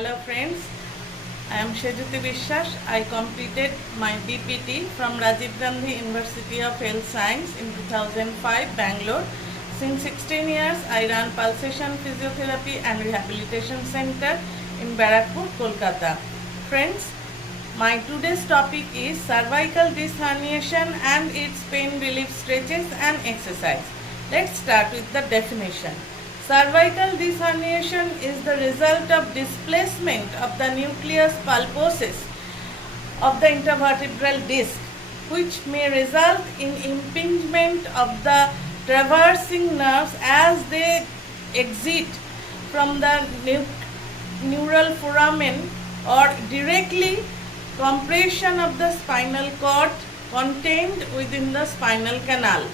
Hello friends, I am Shejuti Bishwas. I completed my BPT from Rajiv Gandhi University of Health Science in 2005, Bangalore. Since 16 years, I run Pulsation Physiotherapy and Rehabilitation Center in Barakpur, Kolkata. Friends, my today's topic is cervical disc herniation and its pain relief stretches and exercise. Let's start with the definition. Cervical disc herniation is the result of displacement of the nucleus pulposus of the intervertebral disc, which may result in impingement of the traversing nerves as they exit from the neural foramen, or directly compression of the spinal cord contained within the spinal canal.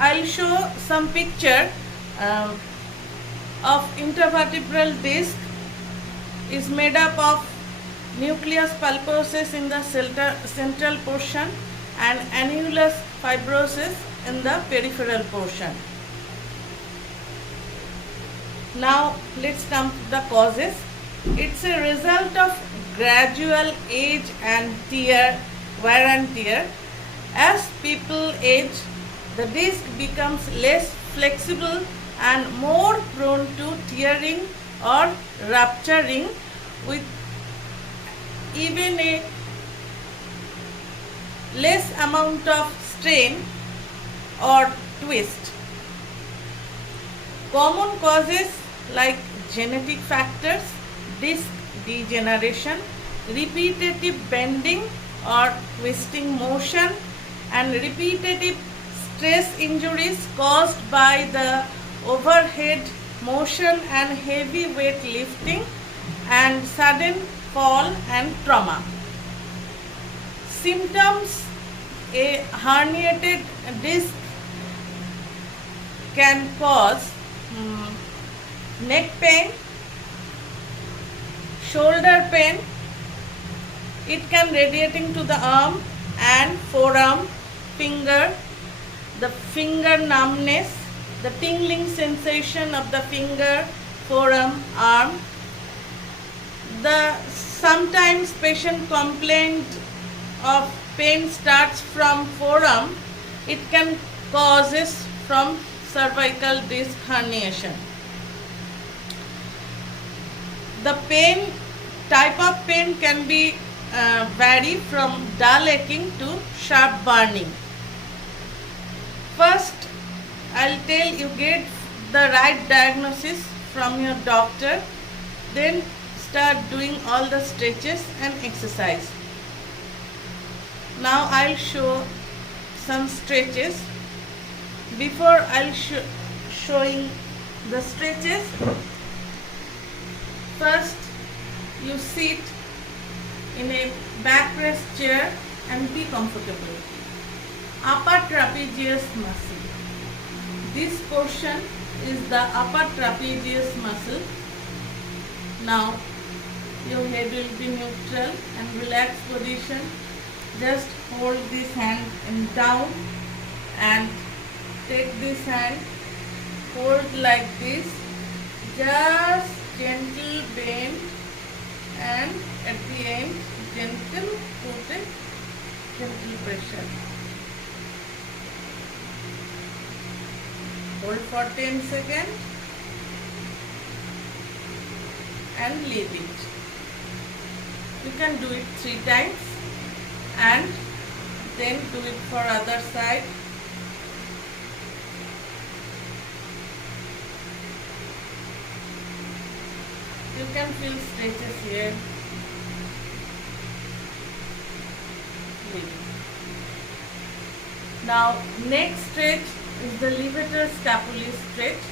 I'll show some picture of intervertebral disc. Is made up of nucleus pulposus in the central portion and annulus fibrosus in the peripheral portion. Now let's come to the causes. It's a result of gradual age and wear and tear. As people age, the disc becomes less flexible and more prone to tearing or rupturing, with even a less amount of strain or twist. Common causes like genetic factors, disc degeneration, repetitive bending or twisting motion, and repetitive stress injuries caused by the overhead motion and heavy weight lifting, and sudden fall and trauma. Symptoms: a herniated disc can cause neck pain, shoulder pain. It can radiating to the arm and forearm, finger, the finger numbness, the tingling sensation of the finger, forearm, arm. Sometimes patient complaint of pain starts from forearm. It can causes from cervical disc herniation. The type of pain can be vary from dull aching to sharp burning. First, I'll tell you get the right diagnosis from your doctor, then start doing all the stretches and exercise. Now I'll show some stretches. Before I'll showing the stretches, first you sit in a backrest chair and be comfortable. Upper trapezeus muscle. This portion is the upper trapezeus muscle. Now your head will be neutral and relaxed position. Just hold this hand in down and take this hand, hold like this, just gentle bend, and at the end gentle put a gentle pressure. Hold for 10 seconds and leave it. You can do it 3 times and then do it for other side. You can feel stretches here. Leave it. Now next stretch is the levator scapulae stretch.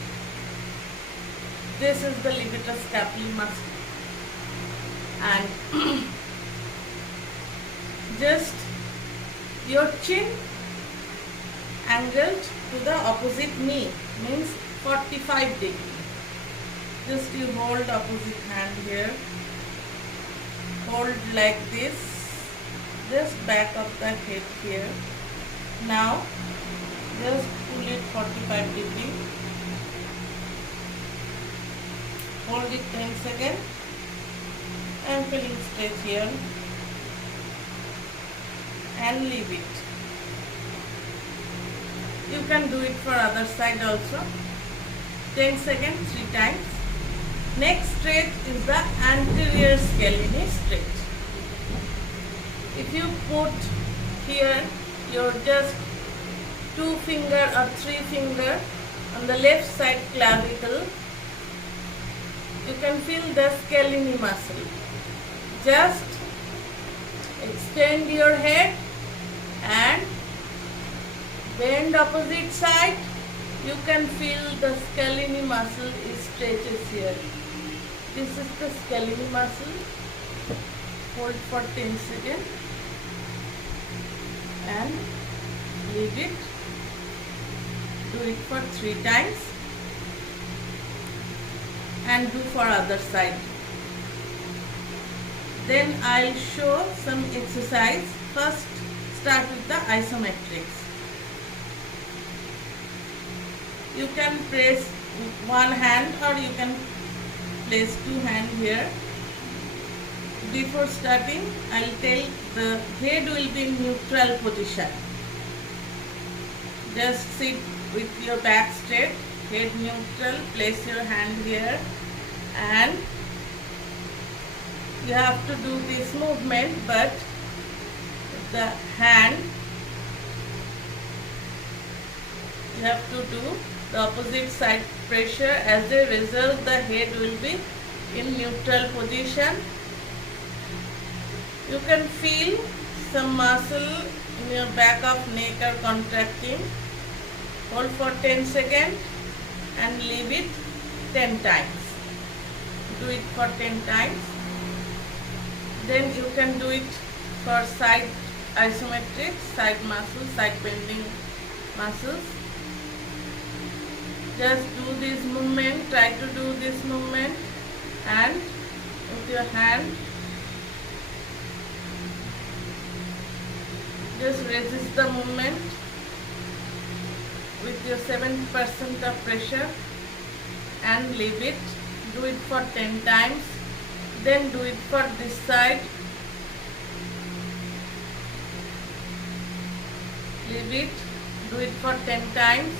This is the levator scapulae muscle, and just your chin angled to the opposite knee, means 45 degrees. Just you hold opposite hand here, hold like this, just back of the head here. Now just pull it 45 degrees, Hold it 10 seconds and feeling stretch here and leave it. You can do it for other side also. 10 seconds 3 times. Next stretch is the anterior scapulae stretch. If you put here your just 2 finger or 3 finger on the left side clavicle, you can feel the scapulae muscle. Just extend your head and bend opposite side. You can feel the scapulae muscle is stretches here. This is the scapulae muscle. Hold for 10 seconds and leave it. Do it for 3 times and do for other side. Then I'll show some exercise. First start with the isometrics. You can press one hand or you can place 2 hands here. Before starting, I'll tell the head will be in neutral position. Just sit with your back straight, head neutral, place your hand here and you have to do this movement, but the hand you have to do the opposite side pressure. As a result, the head will be in neutral position. You can feel some muscle in your back of neck are contracting. Hold for 10 seconds and leave it 10 times. Do it for 10 times. Then you can do it for side isometric, side muscles, side bending muscles. Just do this movement, try to do this movement and with your hand just resist the movement with your 70% of pressure and leave it. Do it for 10 times. Then do it for this side. Leave it. Do it for 10 times.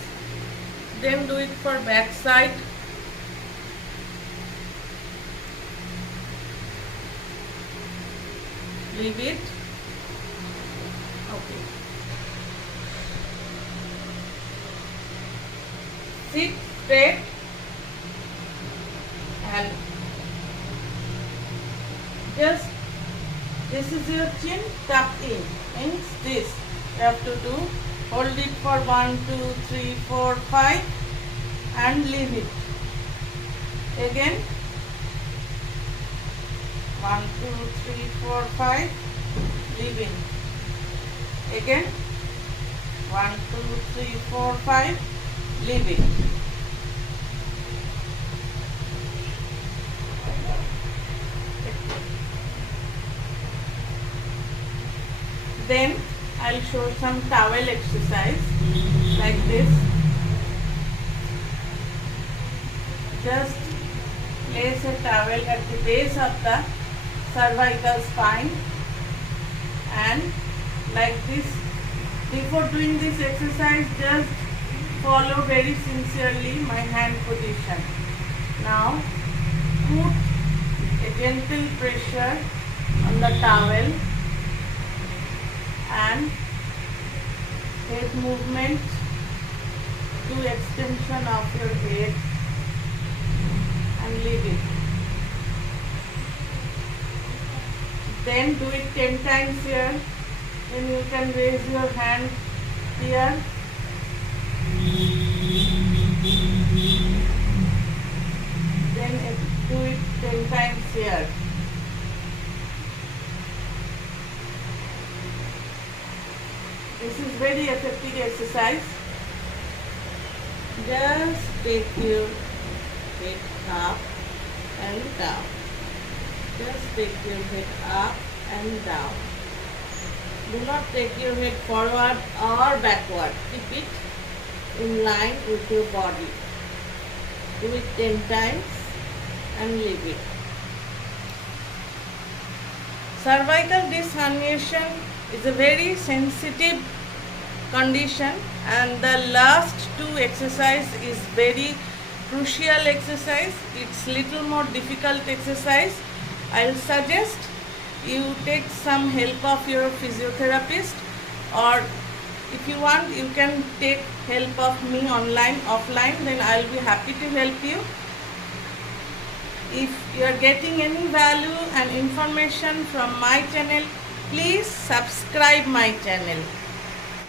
Then do it for back side. Leave it. Okay. Sit straight and just this is your chin, tuck in. Means this you have to do. Hold it for 1, 2, 3, 4, 5 and leave it. Again 1, 2, 3, 4, 5. Leave in. Again 1, 2, 3, 4, 5. Leave it. Then I'll show some towel exercise like this. Just place a towel at the base of the cervical spine and like this. Before doing this exercise, just follow very sincerely my hand position. Now put a gentle pressure on the towel and head movement to extension of your head and leave it. Then do it 10 times here. Then you can raise your hand here. Then do it 10 times here. This is very effective exercise. Just take your head up and down. Just take your head up and down. Do not take your head forward or backward. Keep it in line with your body. Do it 10 times and leave it. Cervical disc herniation is a very sensitive condition, and the last two exercise is very crucial exercise. It's little more difficult exercise. I'll suggest you take some help of your physiotherapist, or if you want you can take help of me online, offline, then I'll be happy to help you. If you are getting any value and information from my channel, please subscribe my channel.